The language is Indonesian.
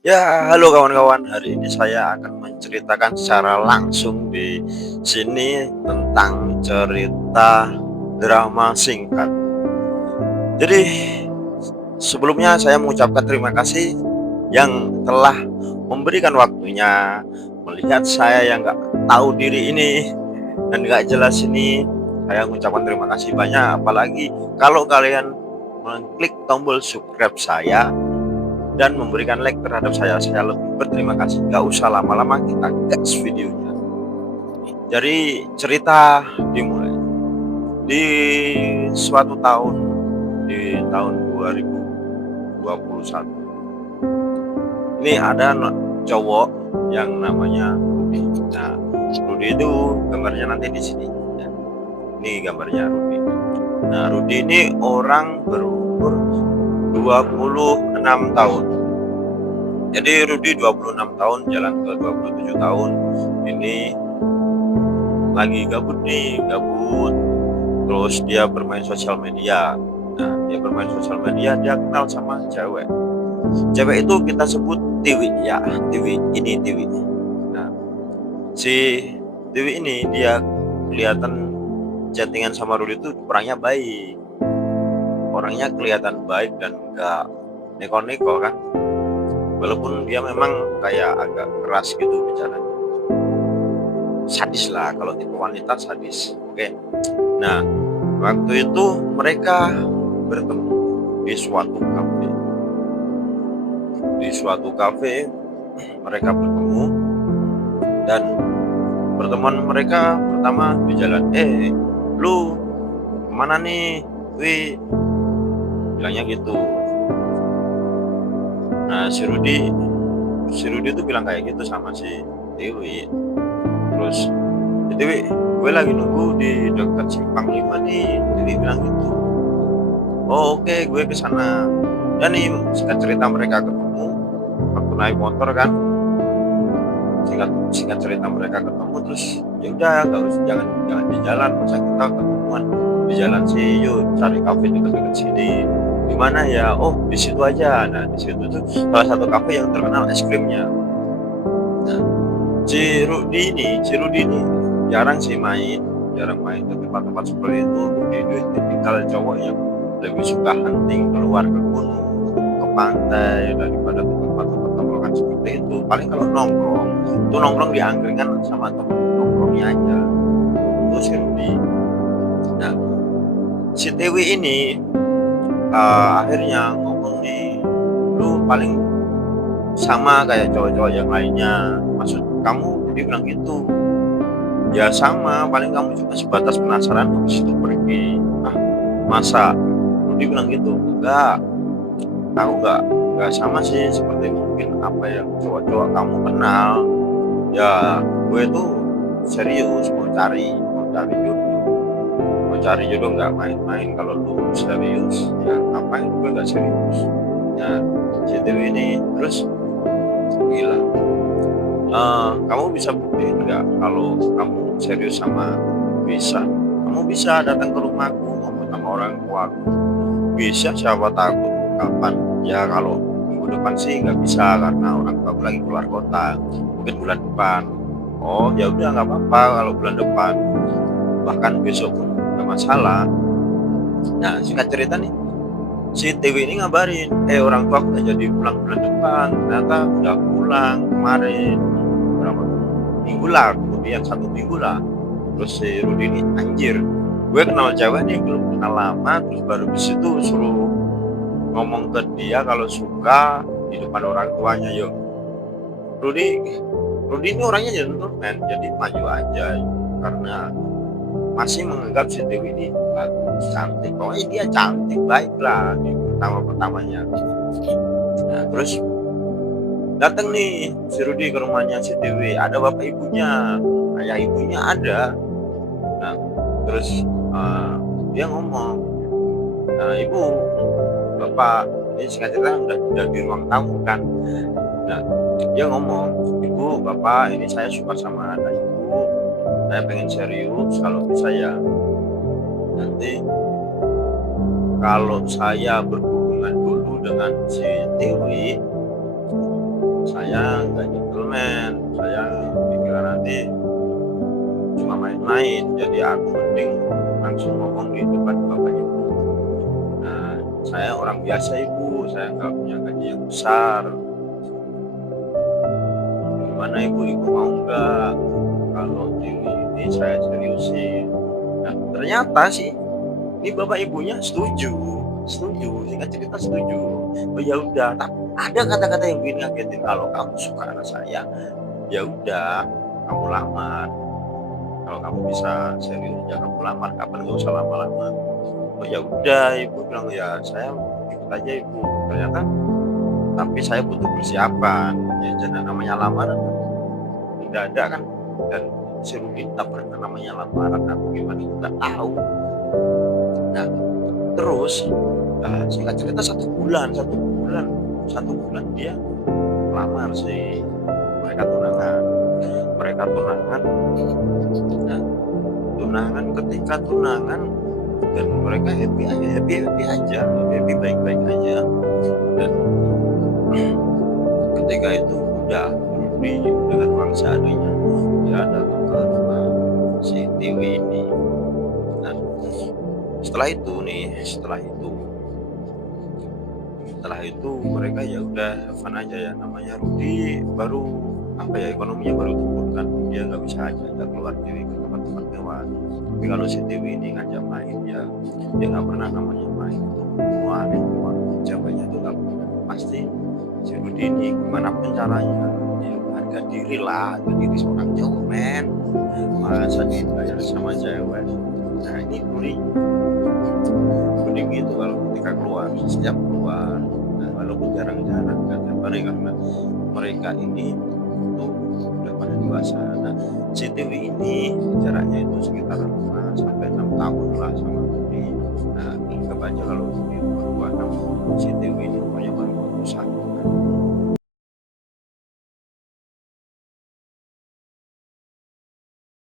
Ya, halo kawan-kawan. Hari ini saya akan menceritakan secara langsung di sini tentang cerita drama singkat. Jadi, sebelumnya saya mengucapkan terima kasih yang telah memberikan waktunya melihat saya yang nggak tahu diri ini dan nggak jelas ini. Saya mengucapkan terima kasih banyak, apalagi kalau kalian mengklik tombol subscribe saya dan memberikan like terhadap saya lebih berterima kasih. Gak usah lama-lama, kita gas videonya. Jadi cerita dimulai di suatu tahun, di tahun 2021. Ini ada cowok yang namanya Rudy. Nah, Rudy itu gambarnya nanti di sini ya. Ini gambarnya Rudy. Nah, Rudy ini orang berumur 26 tahun. Jadi Rudy 26 tahun jalan ke 27 tahun. Ini lagi gabut nih, gabut. Terus dia bermain sosial media. Nah, dia bermain sosial media, dia kenal sama cewek. Cewek itu kita sebut Tiwi ya, Tiwi. Ini Tiwi. Nah, si Tiwi ini dia kelihatan chattingan sama Rudy itu orangnya baik. Orangnya kelihatan baik dan enggak neko-neko kan. Walaupun dia memang kayak agak keras gitu bicaranya. Sadis lah, kalau tipe wanita sadis. Oke. Nah, waktu itu mereka bertemu di suatu kafe. Di suatu kafe mereka bertemu dan pertemuan mereka pertama di jalan. Lu kemana nih? Wih, bilangnya gitu. Nah, si Rudy tuh bilang kayak gitu sama si Dewi. Terus si Dewi, gue lagi nunggu di dekat simpang 5 nih. Dewi bilang gitu. Oh, oke, gue ke sana. Dan nih singkat cerita mereka ketemu waktu naik motor kan. Singkat singkat cerita mereka ketemu, terus ya udah, nggak usah, jangan jangan di jalan, masa kita ketemuan di jalan sih, yuk cari kafe dekat-dekat sini. Di mana ya? Oh, di situ aja. Nah, di situ tuh salah satu kafe yang terkenal es krimnya. Nah, si Rudy ini jarang main ke tempat-tempat seperti itu. Rudy itu tipikal cowok yang lebih suka hunting, keluar ke gunung, ke pantai daripada ke tempat-tempat tongkrongan seperti itu. Paling kalau nongkrong itu nongkrong di angkringan sama temen nongkrongnya aja. Itu si Rudy. Nah, si Dewi ini akhirnya ngomong nih, lu paling sama kayak cowok-cowok yang lainnya. Maksud kamu, dia bilang gitu. Ya sama, paling kamu cuma sebatas penasaran habis itu pergi. Ah, masa? Dia bilang gitu. Enggak, tahu nggak sama sih seperti mungkin apa yang cowok-cowok kamu kenal. Ya, gue tuh serius mau cari jodoh. Mau cari jodoh nggak main-main. Kalau lu serius, ya ngapain gue nggak serius. Ya, si Dewi ini terus gila. Kamu bisa buktiin nggak kalau kamu serius sama bisa? Kamu bisa datang ke rumahku ngomong sama orang tuaku. Bisa, siapa takut kapan? Ya kalau minggu depan sih nggak bisa karena orang tua aku lagi keluar kota. Mungkin bulan depan. Oh ya udah, nggak apa-apa kalau bulan depan. Bahkan besok pun nggak masalah. Nah, singkat cerita nih, si TW ini ngabarin, orang tua aku nggak jadi pulang bulan depan. Ternyata udah pulang kemarin, berapa minggu lah, kemudian 1 minggu lah. Terus si Rudy ini anjir, gue kenal cewek nih belum kenal lama, terus baru di situ suruh ngomong ke dia kalau suka di depan orang tuanya. Yuk, Rudy Rudy ini orangnya gentleman, jadi maju aja karena masih menganggap si Dewi ini bagus, cantik. Pokoknya dia cantik, baik lah di pertamanya. Nah, terus datang nih si Rudy ke rumahnya si Dewi, ada bapak ibunya, ayah ibunya ada. Nah, terus dia ngomong, ibu, bapak, ini singkat cerita udah di ruang tamu kan. Nah, dia ngomong, ibu, bapak, ini saya suka sama anak ibu, saya pengen serius. Kalau bisa ya nanti kalau saya berhubungan dulu dengan si Dewi, ya pikiran nanti cuma main-main, jadi aku mending langsung ngomong di depan bapak ibu. Nah, saya orang biasa ibu, saya nggak punya gaji yang besar. Gimana ibu mau nggak kalau ini saya seriusin? Nah, ternyata sih ini bapak ibunya setuju, singkat cerita setuju. Oh ya udah, tapi ada kata-kata yang bikin ngagetin, kalau kamu suka anak saya, ya udah kamu lamar. Kalau kamu bisa serius ya kamu lamar, kapan nggak usah lama-lama. Oh ya udah, ibu bilang ya saya ikut aja ibu. Ternyata tapi saya butuh persiapan. Ya jangan namanya lamaran kan mendadak kan, dan si Rudi tak pernah namanya lamaran, aku gimana nggak tahu. Nah terus singkat cerita satu bulan dia lamar sih, mereka tunangan. Nah ketika tunangan dan mereka happy aja, baik-baik aja. Dan ketika itu udah dengan uang seadanya dia datang ke rumah si Tiwi ini. Nah setelah itu mereka ya udah have fun aja ya, namanya Rudi baru ekonominya baru turun kan, dia nggak bisa aja keluar diri ke tempat-tempat mewah. Tapi kalau si Dewi ini ngajak main ya dia nggak pernah namanya main tuh ngeluarin uang jawabannya tuh nggak pernah. Pasti si Rudi ini gimana pun caranya ya harga diri seorang cowok men, masa dibayar sama cewek. Nah ini Rudi gitu kalau ketika setiap keluar, nah, walaupun jarang-jarang kan karena mereka ini tuh udah pada dewasa. Nah si Dewi ini jaraknya itu sekitar 5 sampai 6 tahun lah sama Rudi. Nah anggap aja kalau Rudi umur 26, si Dewi ini umurnya baru 21.